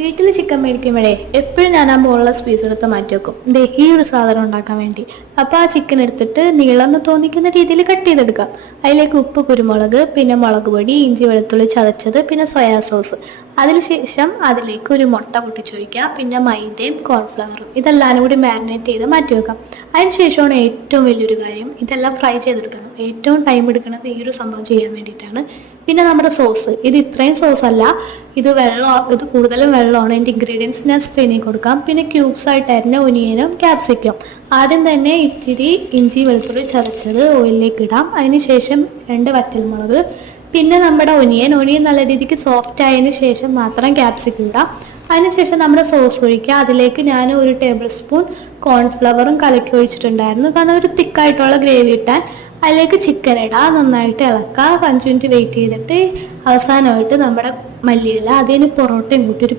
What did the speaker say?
വീട്ടിൽ ചിക്കൻ മേടിക്കുമ്പോഴേ എപ്പോഴും ഞാൻ ആ ബോൺലെസ് പീസ് എടുത്ത് മാറ്റി വെക്കും. ദേ ഈ ഒരു സാധനം ഉണ്ടാക്കാൻ വേണ്ടി. അപ്പോൾ ആ ചിക്കൻ എടുത്തിട്ട് നീളന്ന് തോന്നിക്കുന്ന രീതിയിൽ കട്ട് ചെയ്തെടുക്കാം. അതിലേക്ക് ഉപ്പ്, കുരുമുളക്, പിന്നെ മുളക് പൊടി, ഇഞ്ചി വെളുത്തുള്ളി ചതച്ചത്, പിന്നെ സോയാ സോസ്. അതിനുശേഷം അതിലേക്ക് ഒരു മുട്ട പൊട്ടിച്ചൊഴിക്കുക, പിന്നെ മൈദയും കോൺഫ്ലവറും ഇതെല്ലാം കൂടി മാരിനേറ്റ് ചെയ്ത് മാറ്റി വെക്കാം. അതിനുശേഷമാണ് ഏറ്റവും വലിയൊരു കാര്യം, ഇതെല്ലാം ഫ്രൈ ചെയ്തെടുക്കണം. ഏറ്റവും ടൈം എടുക്കുന്നത് ഈ ഒരു സംഭവം ചെയ്യാൻ വേണ്ടിയിട്ടാണ്. പിന്നെ നമ്മുടെ സോസ്, ഇത് ഇത്രയും സോസ് അല്ല, ഇത് കൂടുതലും വെള്ളമാണ്. ഇതിൻ്റെ ഇൻഗ്രീഡിയൻസ് ഞാൻ സ്ക്രീനിൽ കൊടുക്കാം. പിന്നെ ക്യൂബ്സ് ആയിട്ട് അരിഞ്ഞ ഒനിയനും ക്യാപ്സിക്കം. ആദ്യം തന്നെ ഇച്ചിരി ഇഞ്ചി വെളുത്തുള്ളി ചതച്ചത് ഓയിലിലേക്ക് ഇടാം. അതിനുശേഷം 2 വറ്റൽമുളക്, പിന്നെ നമ്മുടെ ഒനിയൻ നല്ല രീതിക്ക് സോഫ്റ്റ് ആയതിനു ശേഷം മാത്രം ക്യാപ്സിക്കം ഇടാം. അതിനുശേഷം നമ്മുടെ സോസ് ഒഴിക്കുക. അതിലേക്ക് ഞാൻ 1 ടേബിൾ സ്പൂൺ കോൺഫ്ലവറും കലക്കി ഒഴിച്ചിട്ടുണ്ടായിരുന്നു, കാരണം ഒരു തിക്കായിട്ടുള്ള ഗ്രേവി ഇട്ടാൻ. അതിലേക്ക് ചിക്കൻ ഇടുക, നന്നായിട്ട് ഇളക്കുക, 5 മിനിറ്റ് വെയിറ്റ് ചെയ്തിട്ട് അവസാനമായിട്ട് നമ്മുടെ മല്ലിയില, അതിന് പൊറോട്ടയും കൂട്ടി ഒരു